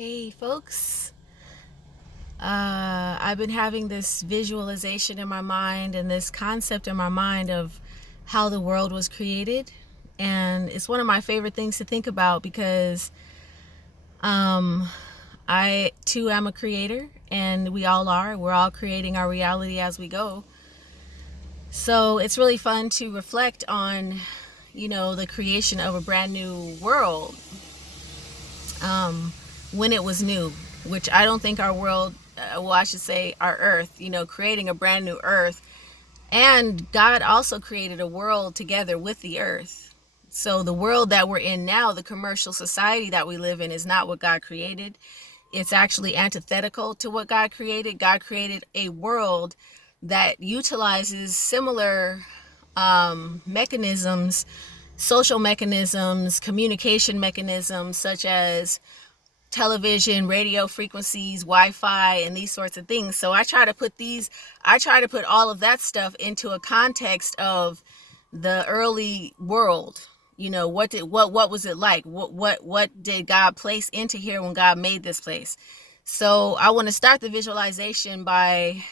Hey folks, I've been having this visualization in my mind and this concept in my mind of how the world was created. And it's one of my favorite things to think about because um, I too am a creator, and we all are. We're all creating our reality as we go. So it's really fun to reflect on, the creation of a brand new world when it was new, which I don't think our world, well, I should say our earth, creating a brand new earth. And God also created a world together with the earth. So the world that we're in now, the commercial society that we live in, is not what God created. It's actually antithetical to what God created. God created a world that utilizes similar mechanisms, social mechanisms, communication mechanisms, such as television, radio frequencies, Wi-Fi, and these sorts of things. So I try to put all of that stuff into a context of the early world. What was it like? What did God place into here when God made this place? So I want to start the visualization by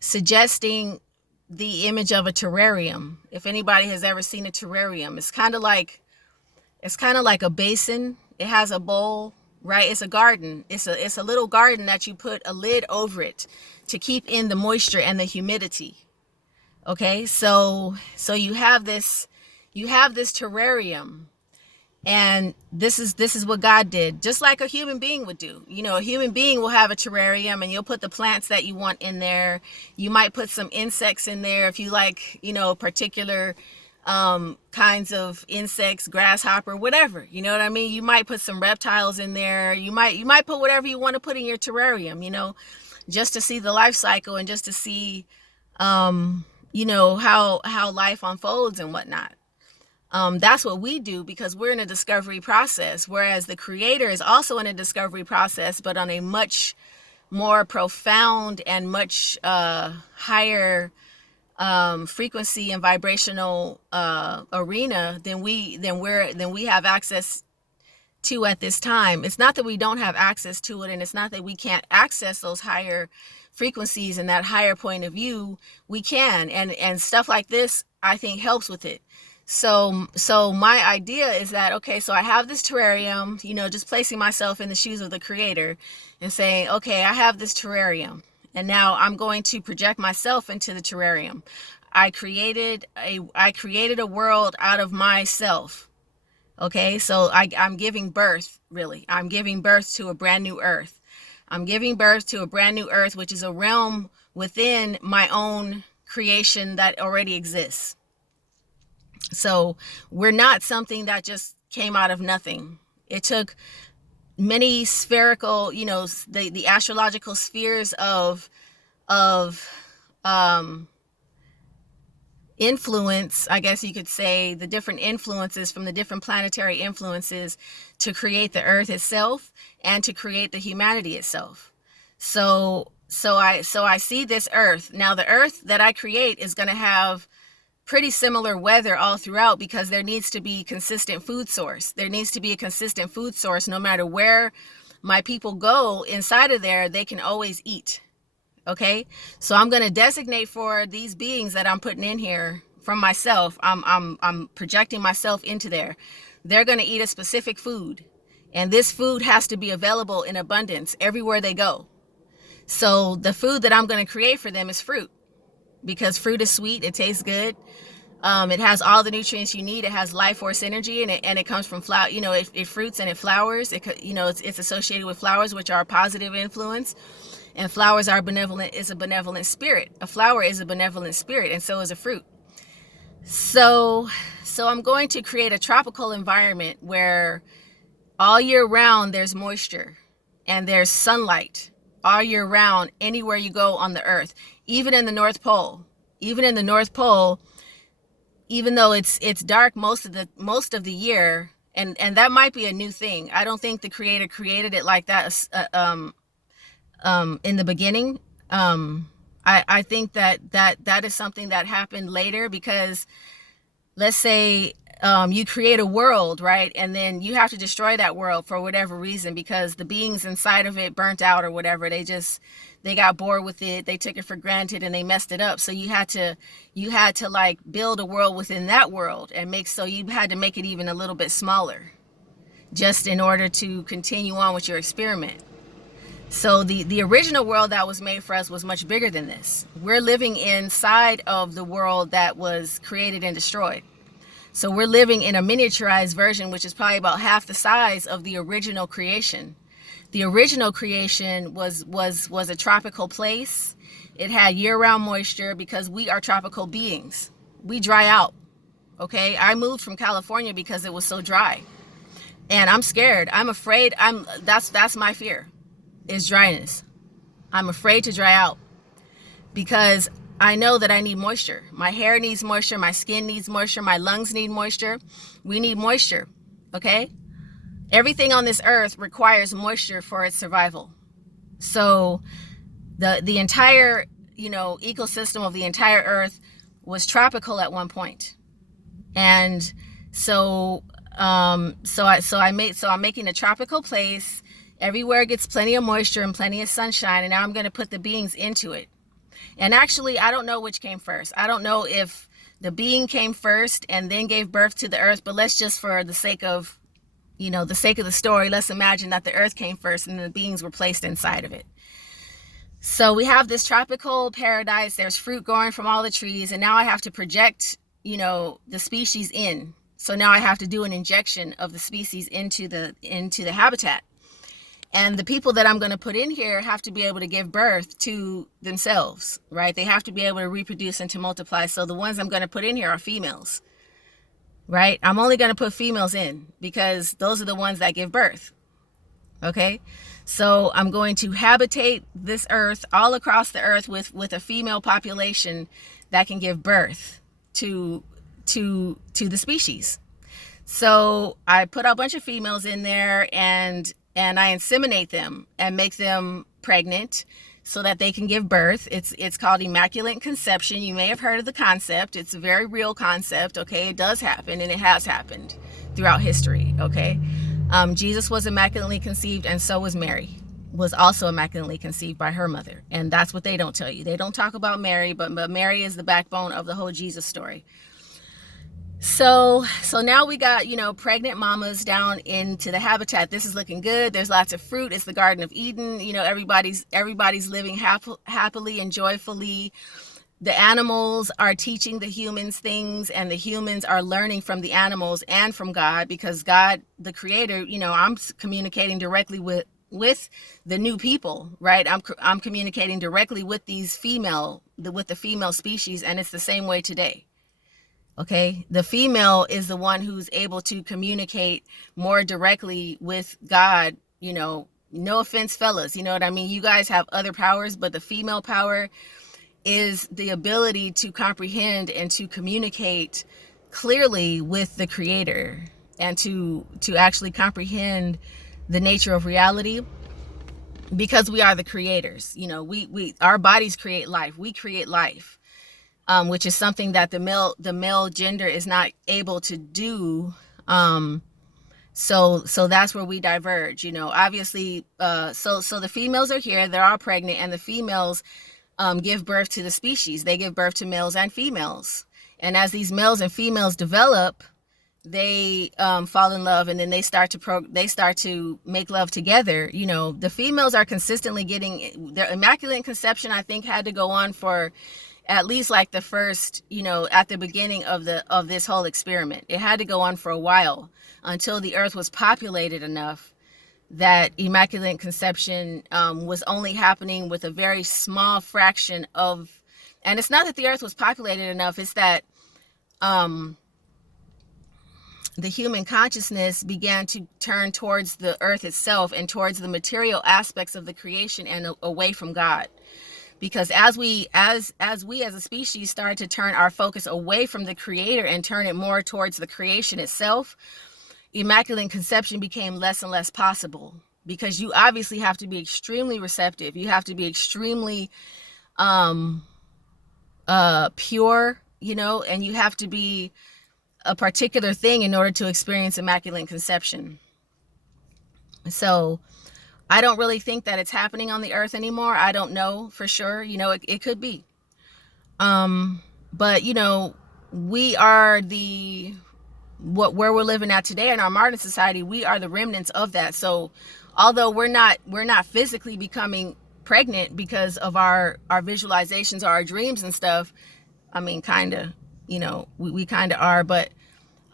suggesting the image of a terrarium. If anybody has ever seen a terrarium, it's kind of like a basin. It has a bowl, right? It's a garden. It's a little garden that you put a lid over it to keep in the moisture and the humidity. Okay? So you have this terrarium, and this is what God did, just like a human being would do. A human being will have a terrarium, and you'll put the plants that you want in there. You might put some insects in there if you like, particular kinds of insects, grasshopper, whatever. You know what I mean? You might put some reptiles in there. You might put whatever you want to put in your terrarium, just to see the life cycle and just to see how life unfolds and whatnot. That's what we do because we're in a discovery process, whereas the creator is also in a discovery process, but on a much more profound and much higher frequency and vibrational arena than we have access to at this time. It's not that we don't have access to it, and it's not that we can't access those higher frequencies and that higher point of view. We can, and stuff like this, I think, helps with it. So my idea is that, okay, so I have this terrarium, just placing myself in the shoes of the creator and saying, okay, I have this terrarium, and now I'm going to project myself into the terrarium. I created a world out of myself. Okay, so I'm giving birth, really. I'm giving birth to a brand new earth. I'm giving birth to a brand new earth, which is a realm within my own creation that already exists. So we're not something that just came out of nothing. It took many spherical, the astrological spheres of influence, I guess you could say, the different influences from the different planetary influences to create the earth itself and to create the humanity itself. So I see this earth. Now the earth that I create is going to have pretty similar weather all throughout, because there needs to be consistent food source. There needs to be a consistent food source. No matter where my people go inside of there, they can always eat. Okay, so I'm going to designate for these beings that I'm putting in here from myself. I'm projecting myself into there. They're going to eat a specific food, and this food has to be available in abundance everywhere they go. So the food that I'm going to create for them is fruit, because fruit is sweet. It tastes good. It has all the nutrients you need. It has life force energy, and it comes from flower. It fruits and it flowers. It's associated with flowers, which are a positive influence. And flowers are benevolent, is a benevolent spirit. A flower is a benevolent spirit, and so is a fruit. So I'm going to create a tropical environment where all year round there's moisture and there's sunlight all year round anywhere you go on the earth, even in the North Pole. Even in the North Pole, even though it's dark most of the year, and that might be a new thing. I don't think the creator created it like that in the beginning. I think that is something that happened later, because let's say You create a world, right? And then you have to destroy that world for whatever reason, because the beings inside of it burnt out or whatever. They got bored with it. They took it for granted and they messed it up. So you had to like build a world within that world so you had to make it even a little bit smaller just in order to continue on with your experiment. So the original world that was made for us was much bigger than this. We're living inside of the world that was created and destroyed. So we're living in a miniaturized version, which is probably about half the size of the original creation. The original creation was a tropical place. It had year-round moisture because we are tropical beings. We dry out. Okay? I moved from California because it was so dry. And I'm scared. I'm afraid. That's my fear. Is dryness. I'm afraid to dry out because I know that I need moisture. My hair needs moisture. My skin needs moisture. My lungs need moisture. We need moisture. Okay? Everything on this earth requires moisture for its survival. So the entire, ecosystem of the entire earth was tropical at one point. And so I'm making a tropical place. Everywhere gets plenty of moisture and plenty of sunshine, and now I'm going to put the beings into it. And actually, I don't know which came first. I don't know if the being came first and then gave birth to the earth, but let's just, for the sake of, the story, let's imagine that the earth came first and the beings were placed inside of it. So we have this tropical paradise. There's fruit growing from all the trees, and now I have to project, the species in. So now I have to do an injection of the species into the habitat. And the people that I'm going to put in here have to be able to give birth to themselves, right? They have to be able to reproduce and to multiply. So the ones I'm going to put in here are females, right? I'm only going to put females in because those are the ones that give birth, okay? So I'm going to habitate this earth, all across the earth, with a female population that can give birth to the species. So I put a bunch of females in there and I inseminate them and make them pregnant so that they can give birth. It's called immaculate conception. You may have heard of the concept. It's a very real concept, okay? It does happen, and it has happened throughout history, okay? Jesus was immaculately conceived, and so was Mary, was also immaculately conceived by her mother. And that's what they don't tell you. They don't talk about Mary, but Mary is the backbone of the whole Jesus story. So now we got, pregnant mamas down into the habitat. This is looking good. There's lots of fruit. It's the Garden of Eden. Everybody's living happily and joyfully. The animals are teaching the humans things, and the humans are learning from the animals and from God, because God, the creator, I'm communicating directly with the new people, right? I'm communicating directly with the female species, and it's the same way today. Okay, the female is the one who's able to communicate more directly with God. No offense, fellas, you know what I mean? You guys have other powers, but the female power is the ability to comprehend and to communicate clearly with the creator, and to actually comprehend the nature of reality, because we are the creators. Our bodies create life. We create life. Which is something that the male gender is not able to do. So that's where we diverge, obviously. So the females are here, they're all pregnant, and the females give birth to the species. They give birth to males and females. And as these males and females develop, they fall in love, and then they start to make love together. The females are consistently getting their immaculate conception. I think had to go on for at least like the first, at the beginning of this whole experiment. It had to go on for a while until the earth was populated enough that immaculate conception was only happening with a very small fraction of, and it's not that the earth was populated enough, it's that the human consciousness began to turn towards the earth itself and towards the material aspects of the creation and away from God. Because as we as a species started to turn our focus away from the creator and turn it more towards the creation itself, immaculate conception became less and less possible, because you obviously have to be extremely receptive. You have to be extremely pure, and you have to be a particular thing in order to experience immaculate conception. So I don't really think that it's happening on the earth anymore. I don't know for sure. It could be. But we are where we're living at today in our modern society. We are the remnants of that. So although we're not physically becoming pregnant because of our visualizations or our dreams and stuff, I mean, kind of, we kind of are, but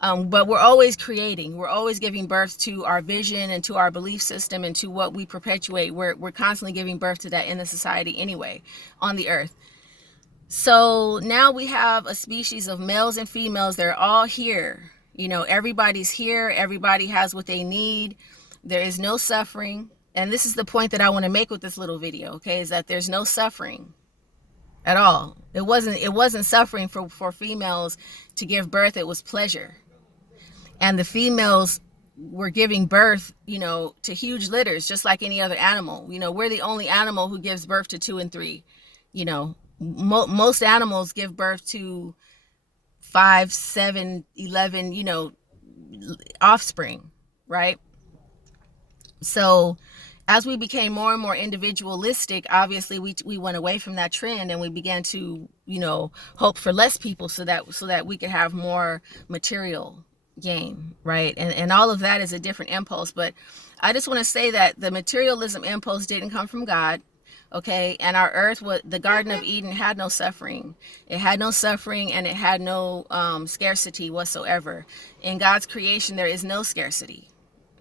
we're always creating. We're always giving birth to our vision and to our belief system and to what we perpetuate. We're constantly giving birth to that in the society anyway, on the earth. So now we have a species of males and females. They're all here. Everybody's here. Everybody has what they need. There is no suffering. And this is the point that I want to make with this little video, okay, is that there's no suffering at all. It wasn't suffering for females to give birth. It was pleasure. And the females were giving birth, to huge litters, just like any other animal. We're the only animal who gives birth to 2 and 3. Most animals give birth to 5, 7, 11, offspring, right? So as we became more and more individualistic, obviously we went away from that trend, and we began to, hope for less people so that we could have more material gain, right? And all of that is a different impulse. But I just want to say that the materialism impulse didn't come from God. Okay, and our earth, the Garden of Eden, had no suffering. It had no suffering, and it had no scarcity whatsoever. In God's creation, there is no scarcity.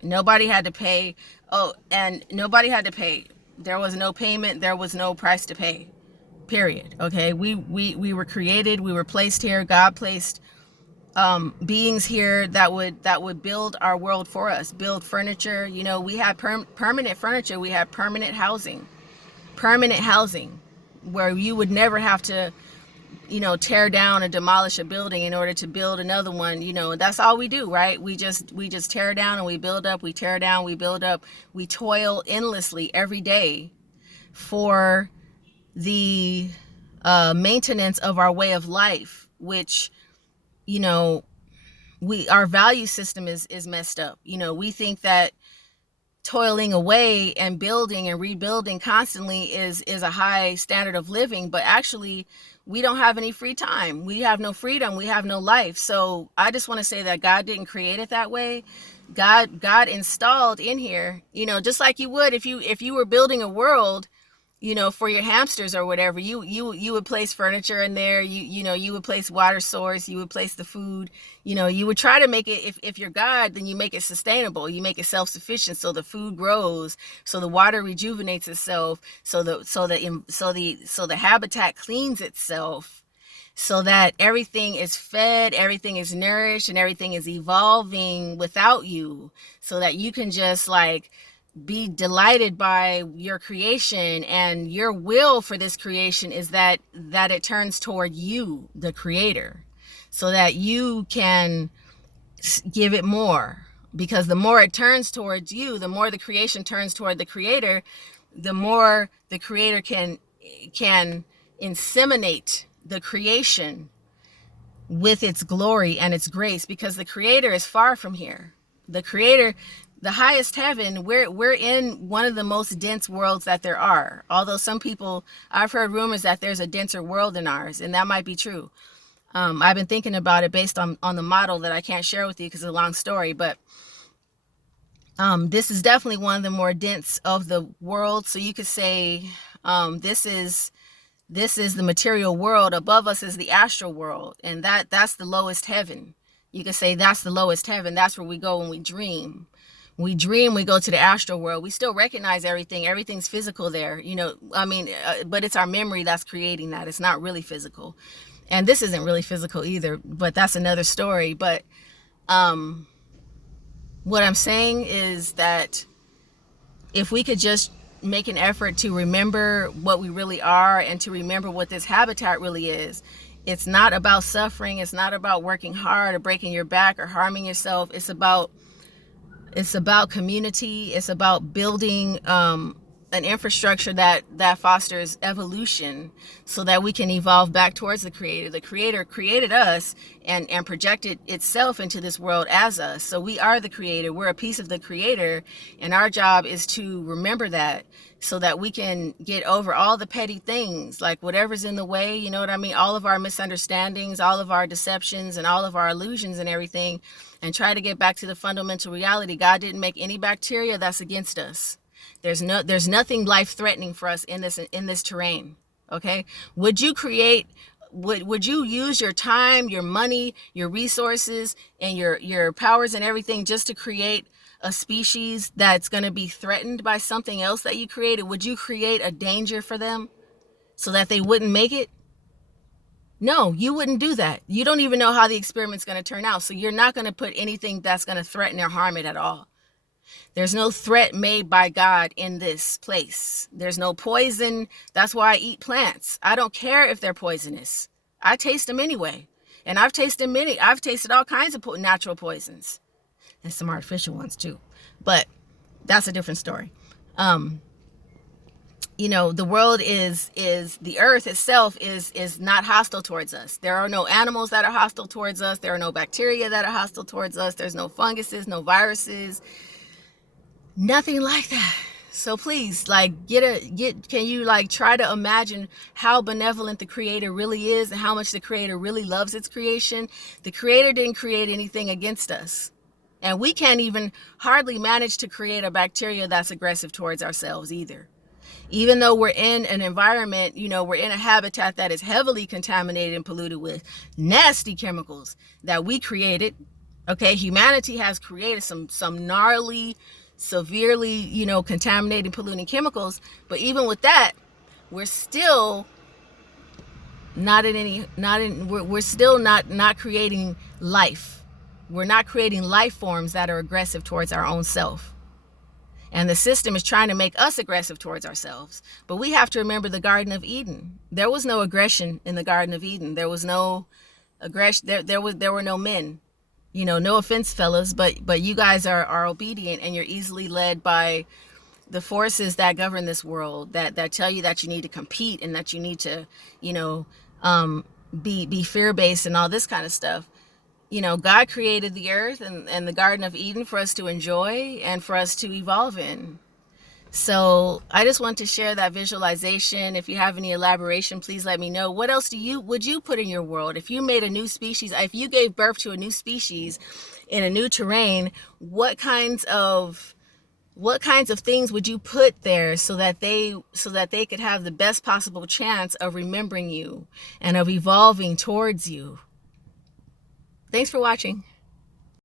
Nobody had to pay. Oh, and nobody had to pay. There was no payment. There was no price to pay. Period. Okay, we were created. We were placed here. God placed beings here that would build our world for us. Build furniture. We had permanent furniture. We had permanent housing. Permanent housing, where you would never have to, tear down or demolish a building in order to build another one. That's all we do, right? We just tear down and we build up. We tear down, we build up. We toil endlessly every day for the maintenance of our way of life, which, our value system is messed up. We think that toiling away and building and rebuilding constantly is a high standard of living, but actually we don't have any free time. We have no freedom. We have no life. So I just want to say that God didn't create it that way. God installed in here, just like you would if you were building a world, for your hamsters or whatever, you would place furniture in there, you would place water source, you would place the food, you would try to make it, if you're God, then you make it sustainable, you make it self-sufficient, so the food grows, so the water rejuvenates itself, so the habitat cleans itself, so that everything is fed, everything is nourished, and everything is evolving without you, so that you can just be delighted by your creation. And your will for this creation is that it turns toward you, the creator, so that you can give it more, because the more it turns towards you, the more the creation turns toward the creator, the more the creator can inseminate the creation with its glory and its grace, because the creator is far from here. The creator, the highest heaven, we're in one of the most dense worlds that there are. Although some people, I've heard rumors that there's a denser world than ours, and that might be true. I've been thinking about it based on the model that I can't share with you because it's a long story, but this is definitely one of the more dense of the world. So you could say this is the material world. Above us is the astral world, and that's the lowest heaven. You could say that's the lowest heaven. That's where we go when we dream. We dream, we go to the astral world. We still recognize everything. Everything's physical there, but it's our memory that's creating that. It's not really physical. And this isn't really physical either, but that's another story. But what I'm saying is that if we could just make an effort to remember what we really are and to remember what this habitat really is. It's not about suffering. It's not about working hard or breaking your back or harming yourself. It's about community. It's about building an infrastructure that fosters evolution so that we can evolve back towards the creator. The creator created us and projected itself into this world as us. So we are the creator. We're a piece of the creator, and our job is to remember that so that we can get over all the petty things, like whatever's in the way, you know what I mean? All of our misunderstandings, all of our deceptions, and all of our illusions and everything, and try to get back to the fundamental reality. God didn't make any bacteria that's against us. There's nothing life-threatening for us in this terrain. Okay? Would you use your time, your money, your resources, and your powers and everything just to create a species that's going to be threatened by something else that you created? Would you create a danger for them so that they wouldn't make it? No, you wouldn't do that. You don't even know how the experiment's going to turn out. So you're not going to put anything that's going to threaten or harm it at all. There's no threat made by God in this place. There's no poison. That's why I eat plants. I don't care if they're poisonous. I taste them anyway. And I've tasted all kinds of natural poisons. And some artificial ones too. But that's a different story. The world the earth itself is not hostile towards us. There are no animals that are hostile towards us. There are no bacteria that are hostile towards us. There's no funguses, no viruses. Nothing like that. So please, can you try to imagine how benevolent the creator really is and how much the creator really loves its creation? The creator didn't create anything against us. And we can't even hardly manage to create a bacteria that's aggressive towards ourselves either. Even though we're in an environment, we're in a habitat that is heavily contaminated and polluted with nasty chemicals that we created. Okay, humanity has created some gnarly, severely, contaminating, polluting chemicals. But even with that, we're still we're still not creating life. We're not creating life forms that are aggressive towards our own self. And the system is trying to make us aggressive towards ourselves. But we have to remember the Garden of Eden. There was no aggression in the Garden of Eden. There was no aggression. There were no men. No offense, fellas, but you guys are obedient, and you're easily led by the forces that govern this world, that tell you that you need to compete and that you need to, be fear-based and all this kind of stuff. God created the earth and the Garden of Eden for us to enjoy and for us to evolve in. So I just want to share that visualization. If you have any elaboration, please let me know. What else would you put in your world? If you made a new species, if you gave birth to a new species in a new terrain, what kinds of things would you put there so that they could have the best possible chance of remembering you and of evolving towards you? Thanks for watching.